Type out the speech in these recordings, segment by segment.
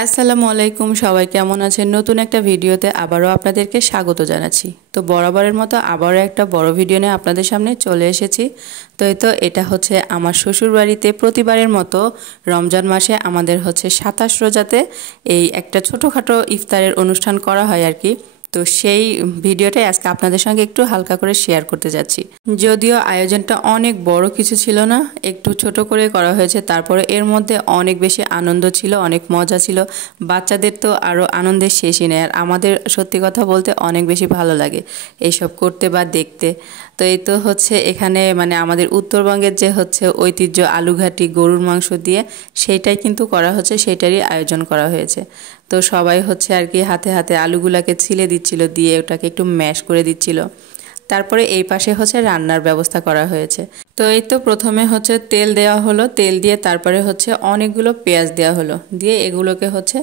আসসালামু আলাইকুম, সবাই কেমন আছেন? নতুন একটা ভিডিওতে আবারও আপনাদেরকে স্বাগত জানাচ্ছি। তো বরাবরের মতো আবারও একটা বড় ভিডিও নিয়ে আপনাদের সামনে চলে এসেছি। তো এটা হচ্ছে আমার শ্বশুর বাড়িতে প্রতিবারের মতো রমজান মাসে আমাদের হচ্ছে 27 রোজাতে এই একটা ছোটোখাটো ইফতারের অনুষ্ঠান করা হয় আর কি। তো সেই ভিডিওটাই আজকে আপনাদের সঙ্গে একটু হালকা করে শেয়ার করতে যাচ্ছি। যদিও আয়োজনটা অনেক বড় কিছু ছিল না, একটু ছোট করে করা হয়েছে, তারপরে এর মধ্যে অনেক বেশি আনন্দ ছিল, অনেক মজা ছিল। বাচ্চাদের তো আরও আনন্দের শেষই নেই, আর আমাদের সত্যি কথা বলতে অনেক বেশি ভালো লাগে এইসব করতে বা দেখতে। তো এই তো হচ্ছে এখানে মানে আমাদের উত্তরবঙ্গের যে হচ্ছে ঐতিহ্য আলুঘাটি গরুর মাংস দিয়ে সেইটাই কিন্তু করা হচ্ছে, সেইটারই আয়োজন করা হয়েছে। তো সবাই হচ্ছে আর কি হাতে হাতে আলুগুলাকে ছিলে দিচ্ছিল, দিয়ে ওটাকে একটু ম্যাশ করে দিচ্ছিল। তারপরে এই পাশে হচ্ছে রান্নার ব্যবস্থা করা হয়েছে। তো এই তো প্রথমে হচ্ছে তেল দেওয়া হলো, তেল দিয়ে তারপরে হচ্ছে অনেকগুলো পেঁয়াজ দেওয়া হলো, দিয়ে এগুলোকে হচ্ছে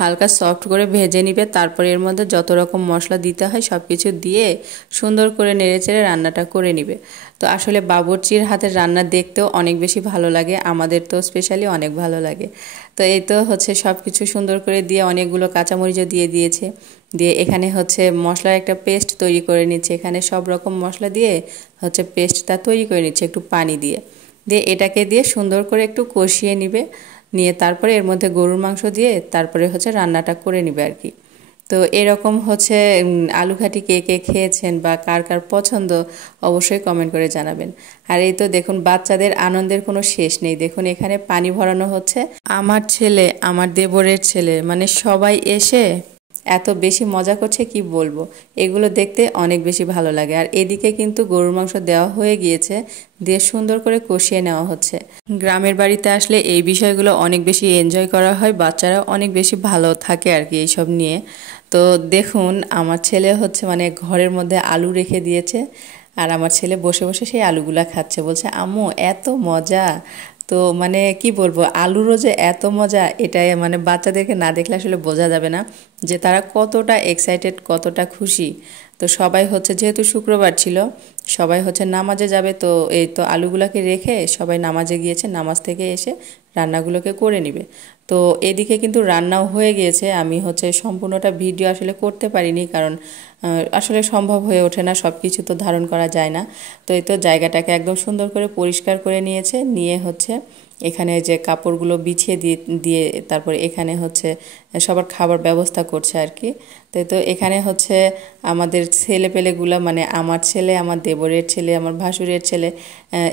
হালকা সফট করে ভেজে নিবে। তারপরে এর মধ্যে যত রকম মশলা দিতে হয় সব কিছু দিয়ে সুন্দর করে নেড়েচেড়ে রান্নাটা করে নিবে। তো আসলে বাবুর্চির হাতের রান্না দেখতেও অনেক বেশি ভালো লাগে, আমাদের তো স্পেশালি অনেক ভালো লাগে। তো এই তো হচ্ছে সব কিছু সুন্দর করে দিয়ে অনেকগুলো কাঁচামরিচও দিয়ে দিয়েছে, দিয়ে এখানে হচ্ছে মশলার একটা পেস্ট তৈরি করে নিচ্ছে। এখানে সব রকম মশলা দিয়ে হচ্ছে পেস্টটা তৈরি করে নিচ্ছে একটু পানি দিয়ে। দিয়ে এটাকে দিয়ে সুন্দর করে একটু কষিয়ে নিবে, নিয়ে তারপরে এর মধ্যে গরুর মাংস দিয়ে তারপরে হচ্ছে রান্নাটা করে নিবে আর কি। তো এরকম হচ্ছে আলুঘাটি কে কে খেয়েছেন বা কার কার পছন্দ অবশ্যই কমেন্ট করে জানাবেন। আর এই তো দেখুন বাচ্চাদের আনন্দের কোনো শেষ নেই, দেখুন এখানে পানি ভরানো হচ্ছে। আমার ছেলে, আমার দেবরের ছেলে, মানে সবাই এসে এত বেশি মজা করছে কি বলবো, এগুলো দেখতে অনেক বেশি ভালো লাগে। আর এদিকে কিন্তু গরুর মাংস দেওয়া হয়ে গিয়েছে, দিয়ে সুন্দর করে কষিয়ে নেওয়া হচ্ছে। গ্রামের বাড়িতে আসলে এই বিষয়গুলো অনেক বেশি এনজয় করা হয়, বাচ্চারা অনেক বেশি ভালো থাকে আর কি এইসব নিয়ে। তো দেখুন আমার ছেলে হচ্ছে মানে ঘরের মধ্যে আলু রেখে দিয়েছে, আর আমার ছেলে বসে বসে সেই আলুগুলা খাচ্ছে, বলছে আম্মু এত মজা। তো মানে কি বলবো, আলুরও যে এত মজা এটাই মানে বাচ্চাদেরকে না দেখলে আসলে বোঝা যাবে না যে তারা কতটা এক্সাইটেড, কতটা খুশি। তো সবাই হচ্ছে যেহেতু শুক্রবার ছিল, সবাই হচ্ছে নামাজে যাবে, তো এই তো আলুগুলোকে রেখে সবাই নামাজে গিয়েছে, নামাজ থেকে এসে রান্নাগুলোকে করে নিবে। তো এদিকে কিন্তু রান্নাও হয়ে গিয়েছে, আমি হচ্ছে সম্পূর্ণটা ভিডিও আসলে করতে পারিনি, কারণ আসলে সম্ভব হয়ে ওঠে না, সব কিছু তো ধারণ করা যায় না। তো এই তো জায়গাটাকে একদম সুন্দর করে পরিষ্কার করে নিয়েছে, নিয়ে হচ্ছে এখানে যে কাপড়গুলো বিছিয়ে দিয়ে দিয়ে তারপরে এখানে হচ্ছে সবার খাবার ব্যবস্থা করছে আর কি। তো এখানে হচ্ছে আমাদের ছেলেপেলেগুলো, মানে আমার ছেলে, আমার দেবরের ছেলে, আমার ভাসুরের ছেলে,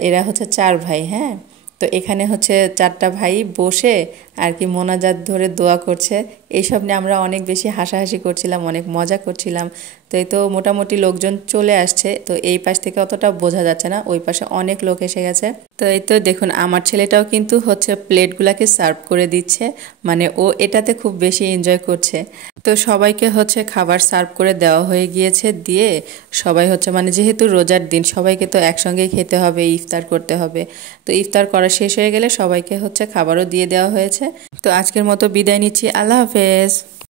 এরা হচ্ছে 4 ভাই। হ্যাঁ, তো এখানে হচ্ছে 4টা ভাই বসে আর কি মোনাজাত ধরে দোয়া করছে। এইসব নিয়ে আমরা অনেক বেশি হাসাহাসি করছিলাম, অনেক মজা করছিলাম। তো এই তো মোটামুটি লোকজন চলে আসছে, তো এই পাশ থেকে অতটা বোঝা যাচ্ছে না, ওই পাশে অনেক লোক এসে গেছে। তো এই তো দেখুন আমার ছেলেটাও কিন্তু হচ্ছে প্লেটগুলোকে সার্ভ করে দিচ্ছে, মানে ও এটাতে খুব বেশি এনজয় করছে। তো সবাইকে হচ্ছে খাবার সার্ভ করে দেওয়া হয়ে গিয়েছে, দিয়ে সবাই হচ্ছে মানে যেহেতু রোজার দিন সবাইকে তো একসঙ্গেই খেতে হবে, ইফতার করতে হবে। তো ইফতার করা শেষ হয়ে গেলে সবাইকে হচ্ছে খাবারও দিয়ে দেওয়া হয়েছে। তো আজকের মতো বিদায় নিচ্ছি, আল্লাহ হাফেজ।